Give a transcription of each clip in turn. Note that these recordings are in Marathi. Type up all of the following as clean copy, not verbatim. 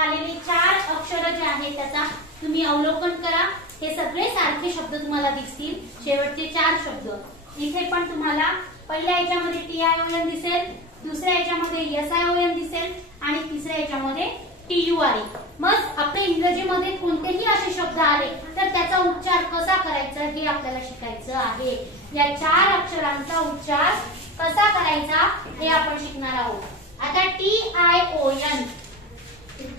खालील 4 अक्षर जे आहेत त्याचा तुम्ही अवलोकन करा। हे सगळे सारखे शब्द तुम्हाला दिसतील, शेवटचे 4 शब्द। इथे पण तुम्हाला पहिल्या याच्यामध्ये TION दिसेल, दुसऱ्या याच्यामध्ये SION दिसेल आणि तिसऱ्या याच्यामध्ये TURE। मग आपल्या इंग्रजीमध्ये कोणतेही असे शब्द आले तर त्याचा उच्चार कसा करायचा हे आपल्याला शिकायचं आहे। या 4 अक्षरांचा उच्चार कसा करायचा हे आपण शिकणार आहोत। आता TION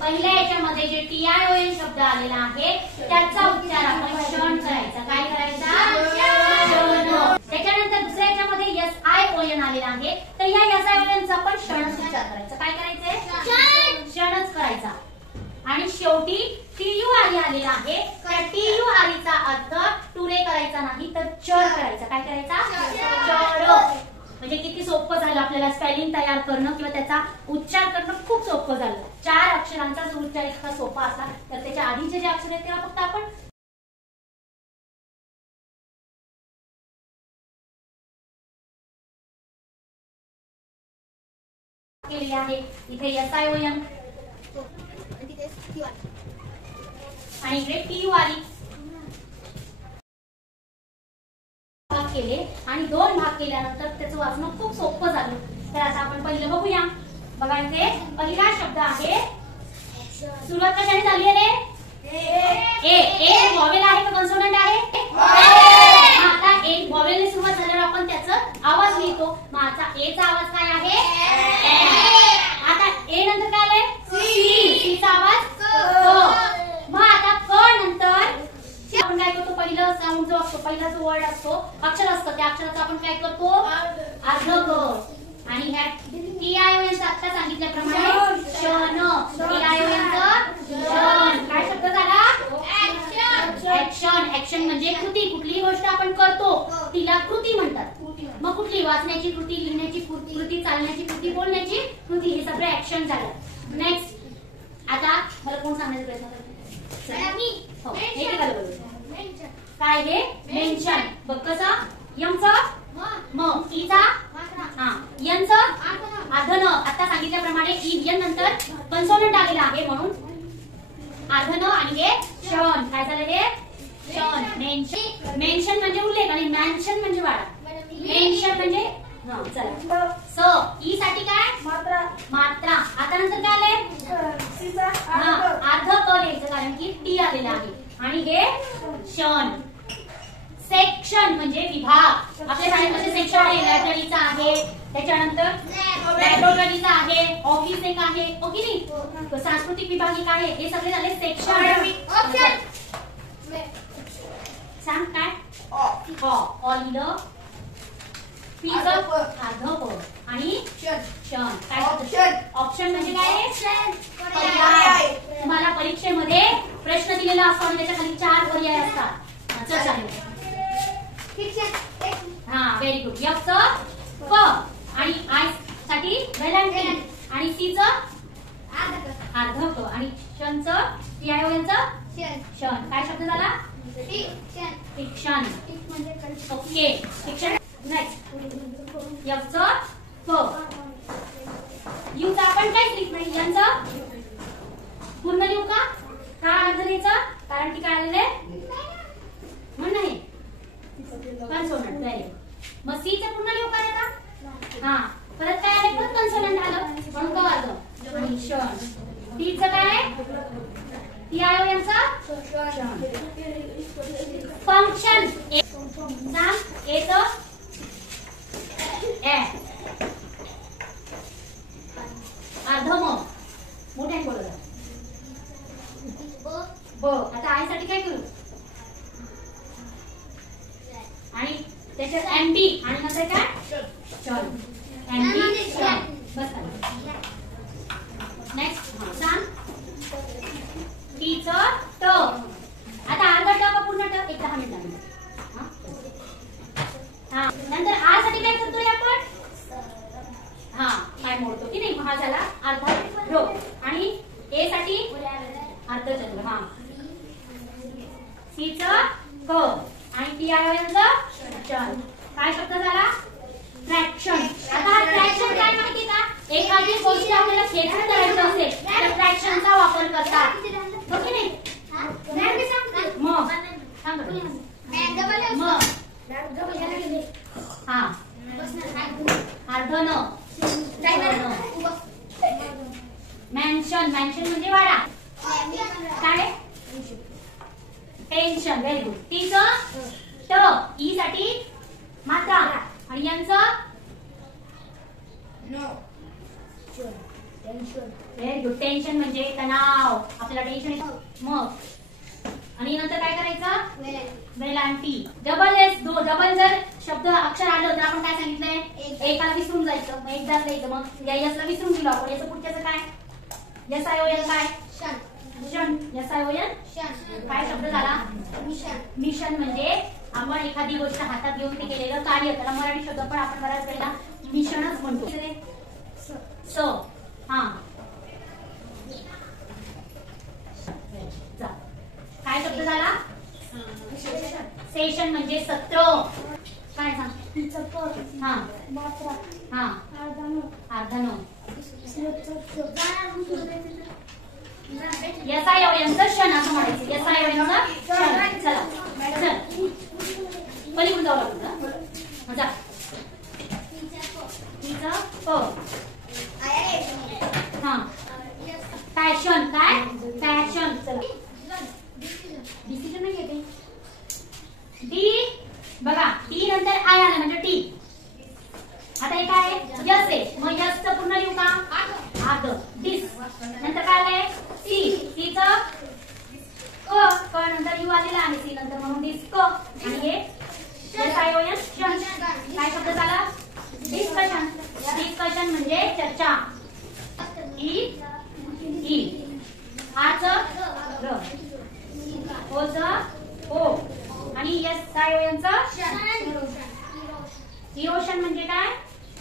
पहिल्या याच्यामध्ये जे TION शब्द आलेला आहे त्याचा उच्चार आपण क्षण करायचा। काय करायचा? क्षण। त्याच्यानंतर दुसऱ्या याच्यामध्ये SION आलेला आहे तर या SION चा पण क्षणच उच्चार करायचा। काय करायचंय? क्षणच करायचा। आणि शेवटी TURE आलेला आहे तर TURE चा अर्थ टुरे करायचा नाही तर चढ करायचा। काय करायचा? चढ। म्हणजे किती सोपं झालं आपल्याला स्पेलिंग तयार करणं किंवा त्याचा उच्चार करणं खूप सोपं झालं। 4 अक्षरांचा जो उच्चार इतका सोपा असला तर त्याच्या आधीचे जे अक्षर आहेत तेव्हा फक्त आपण केले आहे। इथे SION आणि इकडे TURE भाग केले आणि 2 भाग केल्यानंतर त्याचं वाचणं खूप सोपं झालं। तर आता आपण पहिलं बघूया। बघा इथे पहिला शब्द आहे, सुरुवात कशाने झाली आहे रे? ए व्हॉवेल आहे का कॉन्सोनंट आहे? आता ए व्हॉवेलने सुरुवात झाल्यावर आपण त्याचा आवाज लिहितो। मग आता ए चा आवाज काय आहे? आता ए नंतर काय आलंय? सी चा आवाज क। मग आता क नंतर आपण काय करतो? पहिलं साऊंड जो असतो, पहिला जो वर्ड असतो, अक्षर असतं, त्या अक्षराचा आपण काय करतो? अर्ध क। आणि ह्या TION चा आता सांगितल्याप्रमाणे क्षण। TION चा क्षण काय शब्द झाला? ऍक्शन। ऍक्शन म्हणजे कृती। कुठलीही गोष्ट आपण करतो तिला कृती म्हणतात। मग कुठली? वाचण्याची कृती, लिहिण्याची कृती, चालण्याची कृती, बोलण्याची कृती, हे सगळे ऍक्शन झालं। नेक्स्ट आता मला कोण सांगण्याचा प्रयत्न करतो? हो, हे काय हे? मेन्शन। बघ कसा? यम चा म, ई चा यन चा अर्धन। आता सांगितल्याप्रमाणे ई यन नंतर कन्सोनंट आलेला आहे म्हणून अर्धन आणि हे क्षण। काय झालं हे? क्षण। मेन्शन। मेन्शन म्हणजे उल्लेख आणि मॅन्शन म्हणजे वाडा। मेन्शन म्हणजे चला स। ई साठी काय? मात्रा। आता नंतर काय आलंय? अर्ध क लिहायचं कारण की टी आलेला आहे आणि हे क्षण। सेक्शन म्हणजे विभाग। आपल्या शाळेमध्ये सेक्शन आहे, लायब्ररीचा आहे, त्याच्यानंतर लॅबोरेटरीचा आहे, ऑफिस एक आहे, ओके नाही, सांस्कृतिक विभाग एक आहे, हे सगळे झाले सेक्शन। सांग काय? ऑ लिहिलं, पीच अर्ध प आणि क्षण। काय ऑप्शन म्हणजे काय? तुम्हाला परीक्षेमध्ये प्रश्न दिलेला असतो आणि त्याच्या खाली 4 पर्याय असतात। चालेल, हा व्हेरी गुड। एफ च प आणि आय साठी वेलांटी आणि सी च अर्ध क आणि क्षण च TION च क्षण। काय शब्द झाला? शिक्षण। ओके, शिक्षण। नेक्स्ट एफ च प, यू चा आपण काहीच लिहित नाही, यन च पूर्ण लिहू का? का अर्ध लिहायचं? कारण की काय आलेलं म्हण नाही कन्सोनंट। मग सी चं पूर्ण लिहू का आता? हा, परत काय आलं? परत कन्सोनंट आलं म्हणून क अर्ध आणि क्षण। टी चं काय? TION चा फंक्शन। सांग ए चं ए अर्ध म, मोठ्याने बोलू ब। आता आय साठी काय करू? आणि त्याच्यात एमटी आणि नंतर काय? क्षण। एमटी क्षण। बस नेक्स्ट सांग टी च ट। आता अर्ध ट का पूर्ण ट? एक 10 मिनिट लागेल। हा, नंतर आ साठी काय करतोय आपण? हा, काय मोडतो की नाही? हा झाला अर्धा रो आणि ए साठी अर्धचंद्र। हा, सी च क आणि TION च क्षण। काय शब्द झाला? फ्रॅक्शन। आता हा फ्रॅक्शन काय माहिती का? एखादी गोष्ट आपल्याला खेचून करायचं असेल तर फ्रॅक्शनचा वापर धन. मॅन्शन, मॅन्शन म्हणजे वाडा. काय? टेन्शन. Very good. टीचं ट, ई साठी मात्रा आणि यांचं व्हेरी गुड. टेन्शन म्हणजे तणाव, आपल्याला टेन्शन येतं. मग आणि नंतर काय करायचं? वेलांटी. डबल एस, डबल जर शब्द अक्षर आलं तर आपण काय सांगितलंय? एकाला विसरून जायचं, मग एकदाच द्यायचं. मग या यसला विसरून गेलो आपण. याचं पुढच्याचं काय? यस आय ओ एन काय? शन. यस आय ओ एन काय शब्द झाला? मिशन म्हणजे आपण एखादी गोष्ट हातात घेऊन ते केलेलं कार्य. त्याला मराठी शब्द पण आपण बऱ्याच वेळेला मिशनच म्हणतो. स. हा काय शब्द झाला? सेशन म्हणजे सत्र. काय सांग? हा हा अर्धन. यसाय यांचं क्षण असं म्हणायचं. यसाय यांचं क्षण. चला चल पलीकडून जाऊ लागतो जा. हा फॅशन. काय? फॅशन. चला डिसिजन नाही घेते. डी बघा, टी नंतर आय आलं म्हणजे टी. आता हे काय? यस आहे. मग यसचं पूर्ण लिहू का? आद. डिस. नंतर काय आलंय? सी. सीचं क. क नंतर यू आलेला आहे सी नंतर म्हणून डिस्क. आणि हे यस आय ओ एन शन. काय शब्द झाला? डिस्कशन. डिस्कशन म्हणजे चर्चा. E E. आचं र. ओचं ओ. आणि यस आय ओ एनचं इरोशन म्हणजे काय?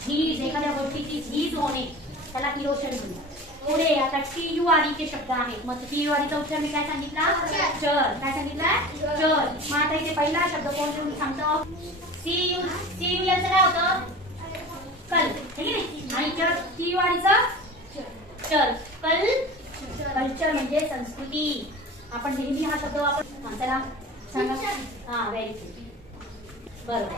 झीज. एखाद्या गोष्टीची झीज होणे त्याला इरोशन म्हणतात. पुढे आता टी यू आर ई चे शब्द आहेत. मग टी यू आर ईचा उच्चार मी काय सांगितला? चर. काय सांगितलं? चर. मग आता इथे पहिला शब्द कोण लिहून सांगतो? C you. सी यू याचं काय होतं? कल. ठीक आहे. आणि चर टी यू आर ईचं चर. कल. कल्चर म्हणजे संस्कृती. आपण नेहमी हा शब्द वापरतो. चला सांगा. हा व्हेरी गुड. बरोबर.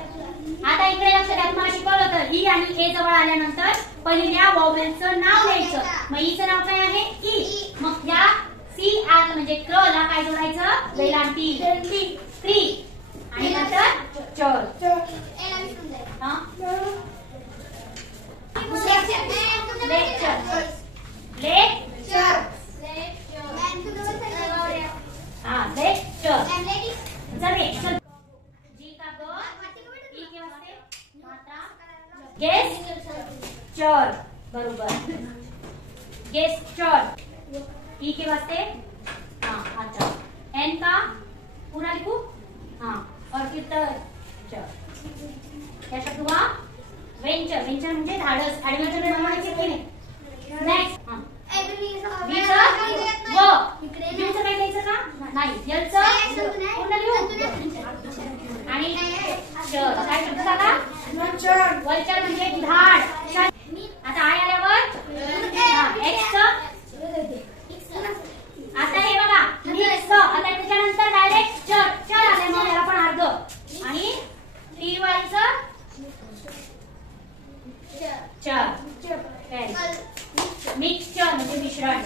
आता इकडे लक्ष द्या. तुम्हाला शिकवलं होतं ई आणि ए जवळ आल्यानंतर पहिल्या वॉवेलचं नाव द्यायचं. मग ईचं नाव काय आहे? ई. मग या सी आर म्हणजे क्र ला काय जोडायचं? वेलांटी. स्त्री. आणि नंतर चर. हा लेक्चर. लेक्चर. हा लेक्चर. चल गेस्चर. बरोबर. गेस्चर. ई के वास्ते हाँ अच्छा. एन का पूरा लिखू. हाँ और फिर क्या शब्द हुआ? वेंचर. वेंचर म्हणजे धाडस. ऍडव्हेंचर बनवायचे की नाही? नेक्स्ट. हाँ वीचं काय द्यायचं का? नाही. यलचं पूर्ण लिहू. आणि काय शब्द झाला? वल्चर म्हणजे धाड. आता आय आल्यावर एक्स. आता हे बघा मिक्स. आता त्याच्यानंतर डायरेक्ट चर. चर आले मग त्याला पण अर्ध. आणि टी वायचं चर. मिक्सचर म्हणजे मिश्रण.